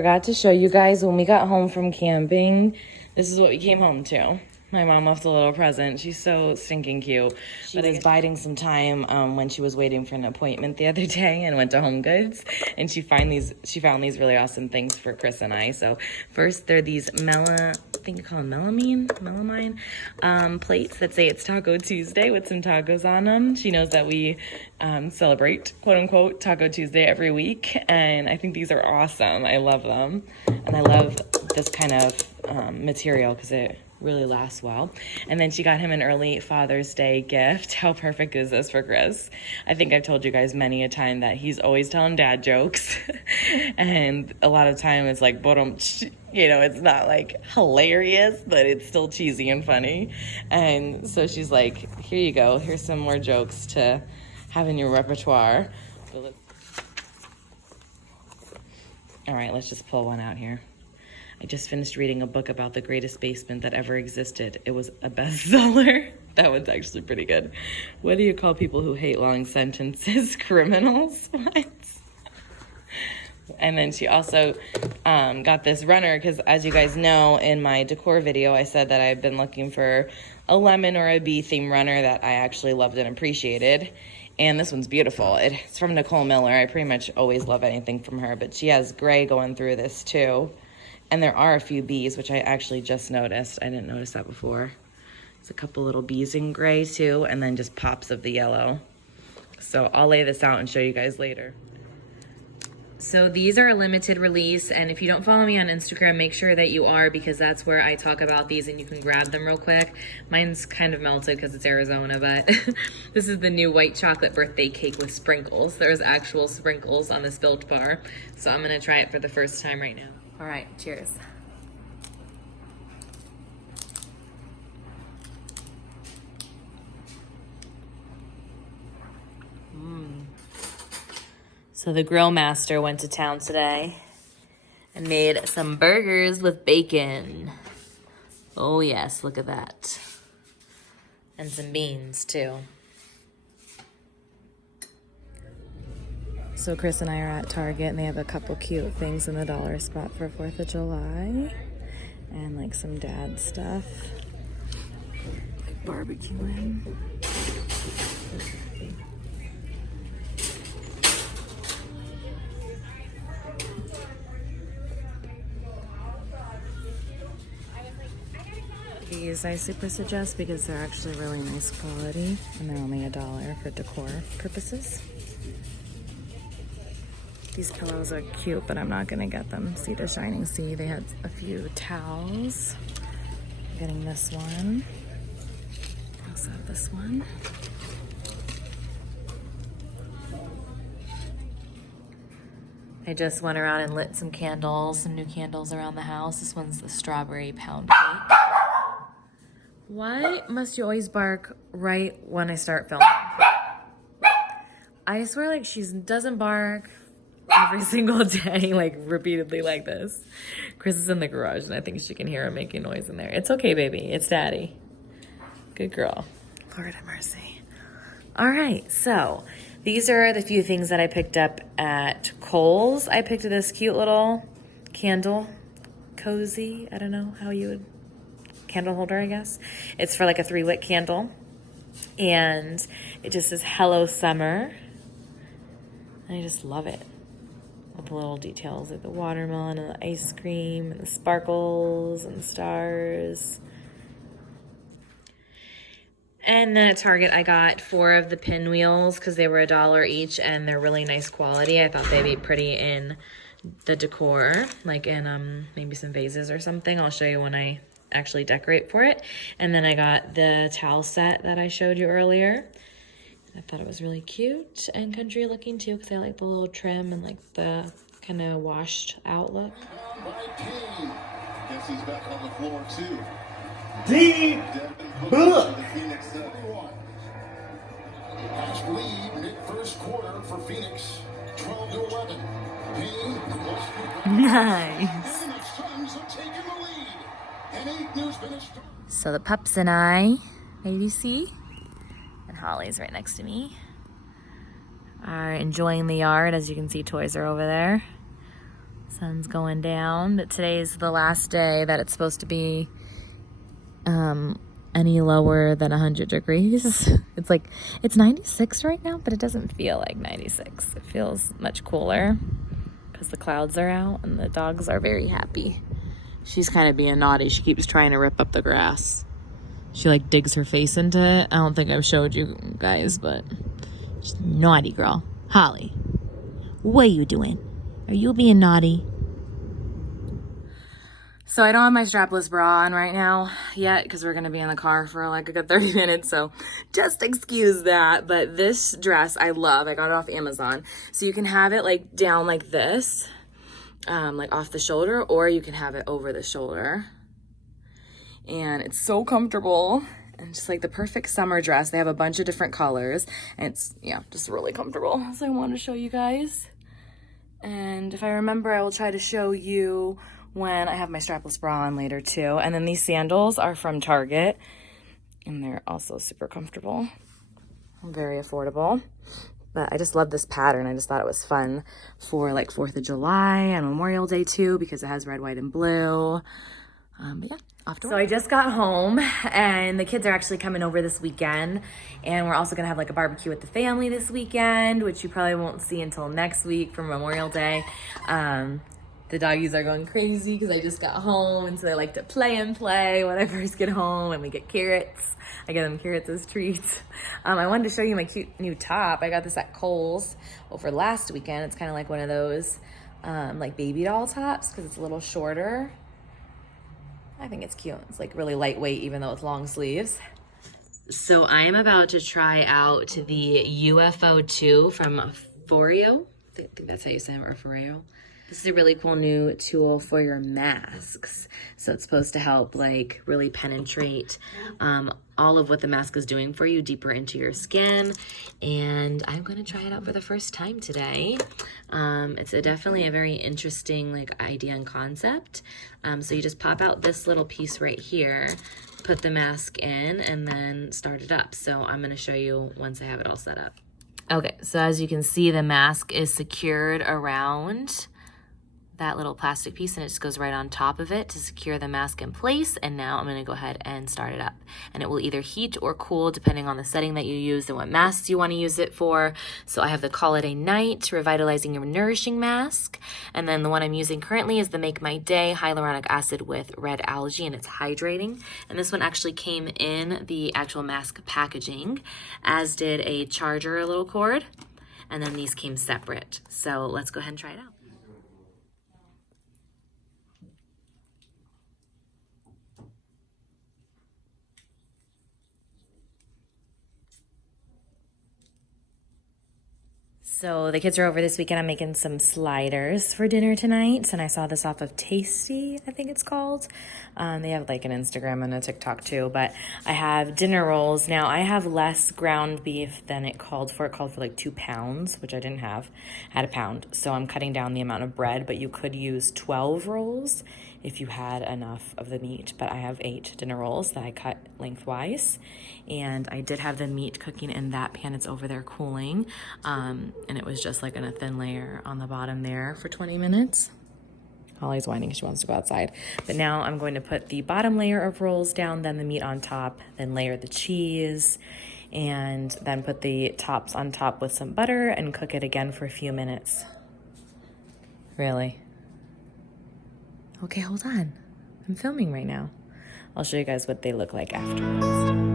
forgot to show you guys when we got home from camping. This is what we came home to. My mom left a little present. She's so stinking cute. She was biding some time when she was waiting for an appointment the other day and went to Home Goods, and she found these really awesome things for Chris and I. So first, they're these I think you call them melamine plates that say it's Taco Tuesday with some tacos on them. She knows that we celebrate, quote unquote, Taco Tuesday every week, and I think these are awesome. I love them, and I love this kind of material because it really lasts well. And then she got him an early Father's Day gift. How perfect is this for Chris? I think I've told you guys many a time that he's always telling dad jokes. And a lot of time it's like, it's not like hilarious, but it's still cheesy and funny. And so she's like, here you go. Here's some more jokes to have in your repertoire. All right, let's just pull one out here. I just finished reading a book about the greatest basement that ever existed. It was a bestseller. That one's actually pretty good. What do you call people who hate long sentences? Criminals? What? And then she also got this runner because, as you guys know, in my decor video, I said that I've been looking for a lemon or a bee theme runner that I actually loved and appreciated. And this one's beautiful. It's from Nicole Miller. I pretty much always love anything from her, but she has gray going through this too. And there are a few bees, which I actually just noticed. I didn't notice that before. There's a couple little bees in gray too, and then just pops of the yellow. So I'll lay this out and show you guys later. So these are a limited release, and if you don't follow me on Instagram, make sure that you are, because that's where I talk about these and you can grab them real quick. Mine's kind of melted because it's Arizona, but this is the new white chocolate birthday cake with sprinkles. There's actual sprinkles on this Built Bar, so I'm gonna try it for the first time right now. All right, cheers. So the grill master went to town today and made some burgers with bacon. Oh yes, look at that. And some beans too. So Chris and I are at Target, and they have a couple cute things in the dollar spot for 4th of July. And like some dad stuff. Like barbecuing. These I super suggest because they're actually really nice quality, and they're only $1 for decor purposes. These pillows are cute, but I'm not gonna get them. See the Shining Sea. They had a few towels. I'm getting this one. I also have this one. I just went around and lit some candles, some new candles around the house. This one's the strawberry pound cake. Why must you always bark right when I start filming? I swear, like, she doesn't bark every single day, like, repeatedly like this. Chris is in the garage, and I think she can hear him making noise in there. It's okay, baby. It's Daddy. Good girl. Lord have mercy. All right, so these are the few things that I picked up at Kohl's. I picked this cute little candle, cozy. I don't know how you would, candle holder, I guess. It's for like a 3-wick candle. And it just says, Hello Summer. And I just love it. With the little details, like the watermelon and the ice cream and the sparkles and the stars. And then at Target, I got 4 of the pinwheels because they were $1 each, and they're really nice quality. I thought they'd be pretty in the decor, like in maybe some vases or something. I'll show you when I actually decorate for it. And then I got the towel set that I showed you earlier. I thought it was really cute and country looking too, because I like the little trim and like the kind of washed out look. Guess he's back on the floor too. D. Book. Has lead mid first quarter for Phoenix, 12-11. Nice. So the pups and I, Lucy, and Holly's right next to me, are enjoying the yard. As you can see, toys are over there. Sun's going down, but today's the last day that it's supposed to be any lower than 100 degrees. It's 96 right now, but it doesn't feel like 96. It feels much cooler because the clouds are out and the dogs are very happy. She's kind of being naughty. She keeps trying to rip up the grass. She like digs her face into it. I don't think I've showed you guys, but she's a naughty girl. Holly, what are you doing? Are you being naughty? So I don't have my strapless bra on right now yet because we're going to be in the car for like a good 30 minutes. So just excuse that. But this dress I love. I got it off Amazon. So you can have it like down like this, like off the shoulder, or you can have it over the shoulder. And it's so comfortable and just like the perfect summer dress. They have a bunch of different colors and it's, yeah, just really comfortable. So I wanted to show you guys. And if I remember, I will try to show you when I have my strapless bra on later too. And then these sandals are from Target and they're also super comfortable, very affordable. But I just love this pattern. I just thought it was fun for like 4th of July and Memorial Day too, because it has red, white, and blue. But yeah, off to work. So I just got home and the kids are actually coming over this weekend. And we're also gonna have like a barbecue with the family this weekend, which you probably won't see until next week for Memorial Day. The doggies are going crazy because I just got home, and so they like to play when I first get home, and we get carrots. I get them carrots as treats. I wanted to show you my cute new top. I got this at Kohl's over last weekend. It's kind of like one of those like baby doll tops because it's a little shorter. I think it's cute. It's like really lightweight even though it's long sleeves. So I am about to try out the UFO 2 from Foreo. I think that's how you say it, or Foreo. This is a really cool new tool for your masks. So it's supposed to help like really penetrate all of what the mask is doing for you deeper into your skin. And I'm gonna try it out for the first time today. It's definitely a very interesting like idea and concept. So you just pop out this little piece right here, put the mask in, and then start it up. So I'm gonna show you once I have it all set up. Okay, so as you can see, the mask is secured around that little plastic piece, and it just goes right on top of it to secure the mask in place. And now I'm gonna go ahead and start it up. And it will either heat or cool depending on the setting that you use and what masks you wanna use it for. So I have the Call It a Night Revitalizing Your Nourishing Mask. And then the one I'm using currently is the Make My Day Hyaluronic Acid with Red Algae, and it's hydrating. And this one actually came in the actual mask packaging, as did a charger, a little cord. And then these came separate. So let's go ahead and try it out. So the kids are over this weekend. I'm making some sliders for dinner tonight. And I saw this off of Tasty, I think it's called. They have like an Instagram and a TikTok too. But I have dinner rolls. Now I have less ground beef than it called for. It called for like 2 pounds, which I didn't have. I had a pound. So I'm cutting down the amount of bread. But you could use 12 rolls if you had enough of the meat. But I have 8 dinner rolls that I cut lengthwise. And I did have the meat cooking in that pan. It's over there cooling. And it was just like in a thin layer on the bottom there for 20 minutes. Holly's whining, she wants to go outside. But now I'm going to put the bottom layer of rolls down, then the meat on top, then layer the cheese, and then put the tops on top with some butter and cook it again for a few minutes. Really? Okay, hold on. I'm filming right now. I'll show you guys what they look like afterwards.